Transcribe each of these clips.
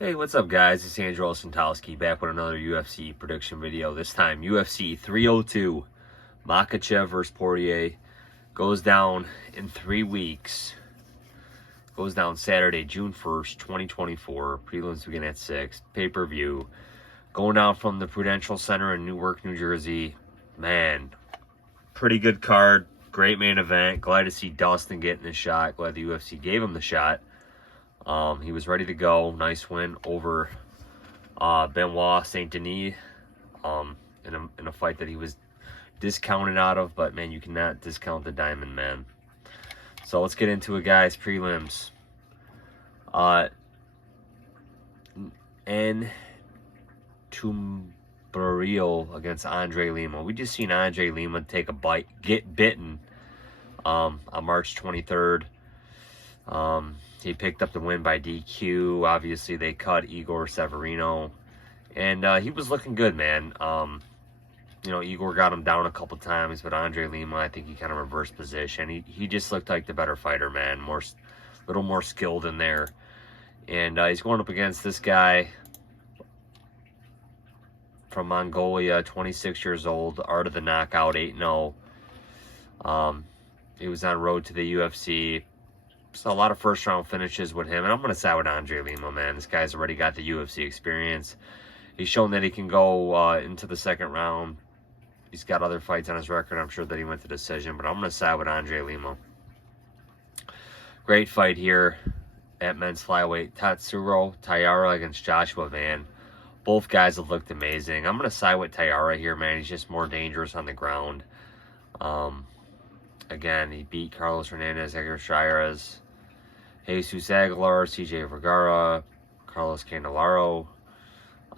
Hey, what's up, guys? It's Andrew Santowski back with another UFC prediction video. This time, UFC 302. Makhachev versus Poirier goes down in 3 weeks. Goes down Saturday, June 1st, 2024. Prelims begin at 6. Pay-per-view. Going down from the Prudential Center in Newark, New Jersey. Man, pretty good card. Great main event. Glad to see Dawson getting the shot. Glad the UFC gave him the shot. He was ready to go. Nice win over Benoit Saint Denis in a fight that he was discounted out of. But, man, you cannot discount the Diamond Man. So let's get into it, guys. Prelims. And Tumbaril against Andre Lima. We just seen Andre Lima take a bite, get bitten on March 23rd. He picked up the win by DQ. Obviously, they cut Igor Severino. And he was looking good, man. You know, Igor got him down a couple times, but Andre Lima, I think he kind of reversed position. He just looked like the better fighter, man. Little more skilled in there. And he's going up against this guy from Mongolia, 26 years old, Art of the Knockout, 8-0. He was on road to the UFC. So a lot of first-round finishes with him. And I'm going to side with Andre Lima, man. This guy's already got the UFC experience. He's shown that he can go into the second round. He's got other fights on his record. I'm sure that he went to decision. But I'm going to side with Andre Lima. Great fight here at men's flyweight. Tatsuro Taira against Joshua Van. Both guys have looked amazing. I'm going to side with Taira here, man. He's just more dangerous on the ground. Again, he beat Carlos Hernandez, Edgar Shires, Jesus Aguilar, CJ Vergara, Carlos Candelaro.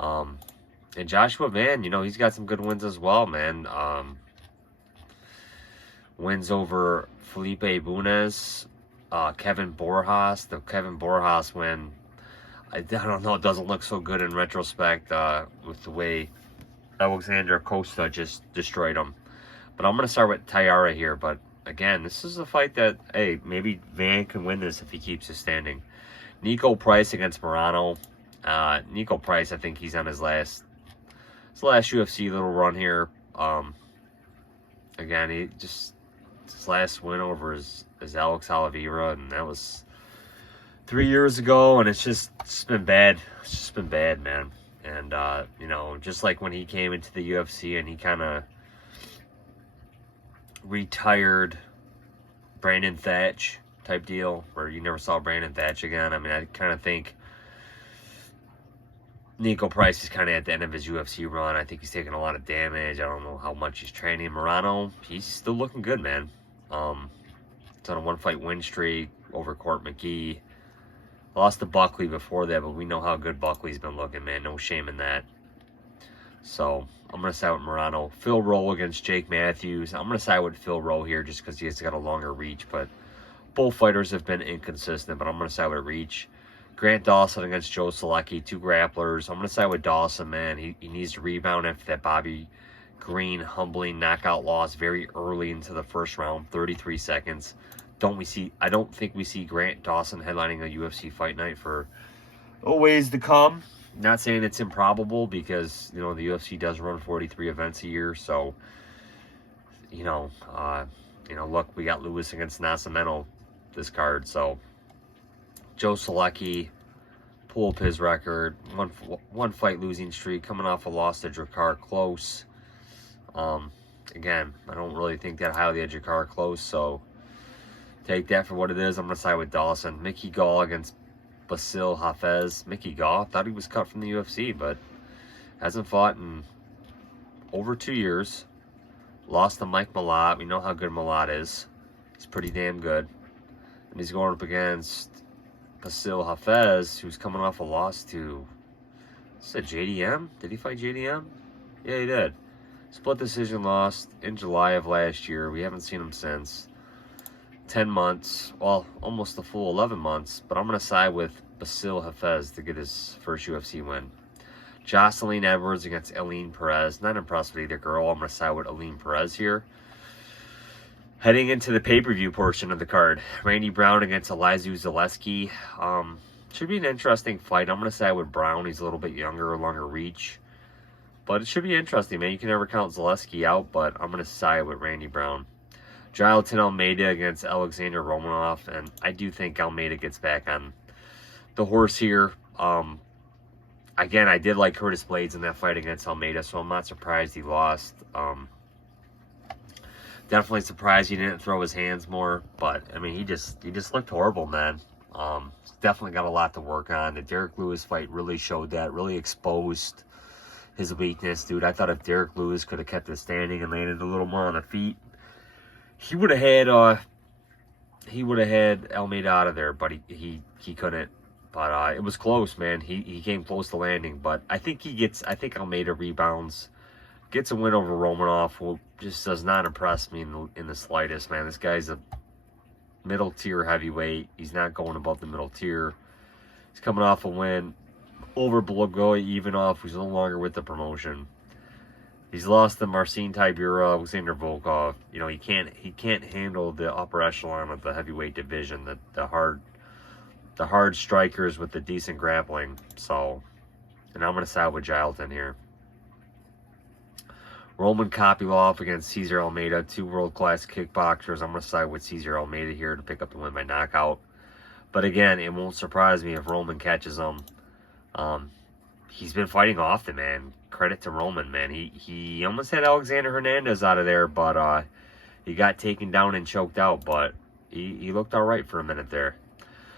And Joshua Van, you know, he's got some good wins as well, man. Wins over Felipe Bunes, Kevin Borjas. The Kevin Borjas win, I don't know, it doesn't look so good in retrospect with the way Alexander Costa just destroyed him. But I'm going to start with Taira here, but again, this is a fight that, hey, maybe Van can win this if he keeps his standing. Nico Price against Morono. Nico Price, I think he's on his last UFC little run here. Again, his last win over is Alex Oliveira, and that was 3 years ago, and it's just been bad. It's just been bad, man. And, you know, just like when he came into the UFC and he kind of retired Brandon Thatch type deal, where you never saw Brandon Thatch again. I mean, I kind of think Nico Price is kind of at the end of his UFC run. I think he's taking a lot of damage. I don't know how much he's training. Morono, he's still looking good, man. It's on a one-fight win streak over Court McGee. Lost to Buckley before that, but we know how good Buckley's been looking, man. No shame in that. So I'm going to side with Morono. Phil Rowe against Jake Matthews. I'm going to side with Phil Rowe here just because he's got a longer reach. But both fighters have been inconsistent, but I'm going to side with reach. Grant Dawson against Joe Selecki. 2 grapplers. I'm going to side with Dawson, man. He needs to rebound after that Bobby Green humbling knockout loss very early into the first round. 33 seconds. I don't think we see Grant Dawson headlining a UFC fight night for ways to come. Not saying it's improbable because, you know, the UFC does run 43 events a year. So, you know, look, we got Lewis against Nascimento this card. So, Joe Selecki, pull up his record. One fight losing streak, coming off a loss to Drakkar Klose. Again, I don't really think that highly of Drakkar Klose. So, take that for what it is. I'm going to side with Dawson. Mickey Gall against Basil Hafez. Mickey Gall, thought he was cut from the UFC, but hasn't fought in over 2 years. Lost to Mike Malott. We know how good Malott is. He's pretty damn good. And he's going up against Basil Hafez, who's coming off a loss to, is it JDM? Did he fight JDM? Yeah, he did. Split decision loss in July of last year. We haven't seen him since. 10 months, well, almost the full 11 months, but I'm going to side with Basil Hafez to get his first UFC win. Jocelyn Edwards against Aline Perez. Not impressed with either girl. I'm going to side with Aline Perez here. Heading into the pay-per-view portion of the card, Randy Brown against Elizu Zaleski. Should be an interesting fight. I'm going to side with Brown. He's a little bit younger, longer reach. But it should be interesting, man. You can never count Zaleski out, but I'm going to side with Randy Brown. Jailton Almeida against Alexander Romanov, and I do think Almeida gets back on the horse here. Again, I did like Curtis Blades in that fight against Almeida, so I'm not surprised he lost. Definitely surprised he didn't throw his hands more, but I mean, he just looked horrible, man. Definitely got a lot to work on. The Derek Lewis fight really showed that, really exposed his weakness, dude. I thought if Derek Lewis could have kept it standing and landed a little more on the feet, he would have had Almeida out of there, but he couldn't. But it was close, man. He came close to landing, but I think Almeida rebounds, gets a win over Romanov, who just does not impress me in the slightest, man. This guy's a middle tier heavyweight. He's not going above the middle tier. He's coming off a win over Blagoy Ivanov, who's no longer with the promotion. He's lost to Marcin Tybura, Alexander Volkov. You know, he can't handle the upper echelon of the heavyweight division, the hard strikers with the decent grappling. So, and I'm going to side with Jailton here. Roman Kopylov against Cesar Almeida, two world-class kickboxers. I'm going to side with Cesar Almeida here to pick up the win by knockout. But again, it won't surprise me if Roman catches him. He's been fighting often, man. Credit to Roman, man. He almost had Alexander Hernandez out of there, but he got taken down and choked out. But he looked all right for a minute there.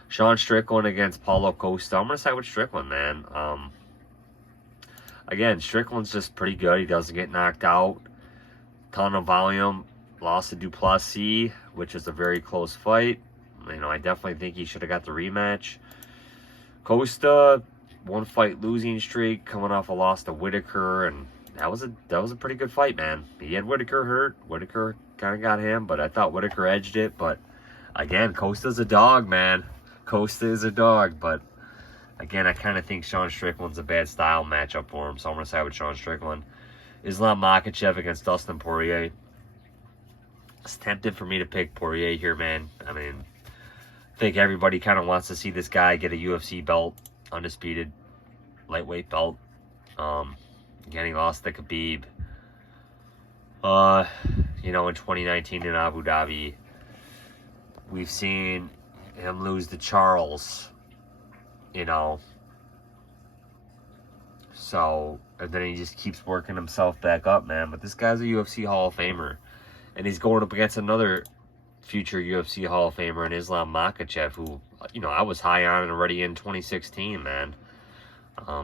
Sean Strickland against Paulo Costa. I'm going to side with Strickland, man. Again, Strickland's just pretty good. He doesn't get knocked out. Ton of volume. Lost to Duplessis, which is a very close fight. You know, I definitely think he should have got the rematch. Costa, one fight losing streak, coming off a loss to Whitaker, and that was a pretty good fight, man. He had Whitaker hurt. Whitaker kind of got him, but I thought Whitaker edged it. But again, Costa's a dog, man. Costa is a dog, but again, I kind of think Sean Strickland's a bad style matchup for him, so I'm going to side with Sean Strickland. Islam Makhachev against Dustin Poirier. It's tempted for me to pick Poirier here, man. I mean, I think everybody kind of wants to see this guy get a UFC belt, undisputed lightweight belt. Again, he lost to Khabib. You know, in 2019 in Abu Dhabi, we've seen him lose to Charles, you know. So, and then he just keeps working himself back up, man. But this guy's a UFC Hall of Famer. And he's going up against another future UFC Hall of Famer in Islam Makhachev, who, you know, I was high on already in 2016, man.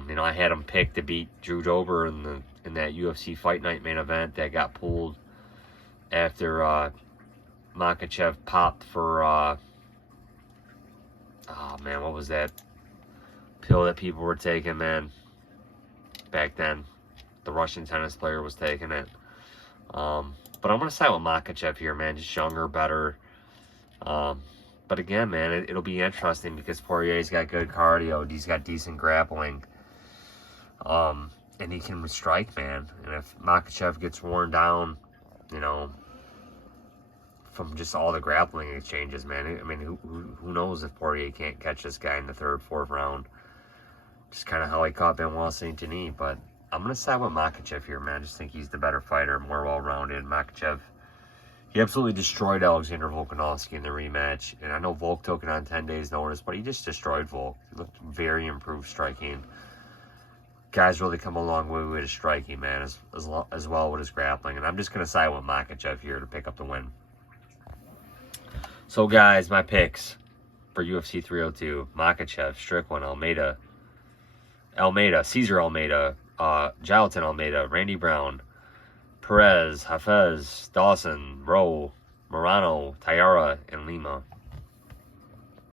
You know, I had him picked to beat Drew Dober in that UFC Fight Night main event that got pulled after Makhachev popped for, oh man, what was that pill that people were taking, man? Back then, the Russian tennis player was taking it. But I'm going to side with Makhachev here, man. Just younger, better. But again, man, it'll be interesting because Poirier's got good cardio. He's got decent grappling. And he can strike, man. And if Makhachev gets worn down, you know, from just all the grappling exchanges, man. I mean, who knows if Poirier can't catch this guy in the third, fourth round. Just kind of how he caught Benoit Saint Denis. But I'm going to side with Makhachev here, man. I just think he's the better fighter, more well-rounded. Makhachev, he absolutely destroyed Alexander Volkanovski in the rematch. And I know Volk took it on 10 days' notice, but he just destroyed Volk. He looked very improved striking. Guy's really come a long way with his striking, man, as well with his grappling. And I'm just going to side with Makhachev here to pick up the win. So, guys, my picks for UFC 302. Makhachev, Strickland, Almeida, Cesar Almeida, Jailton Almeida, Randy Brown, Perez, Hafez, Dawson, Rowe, Morono, Taira, and Lima.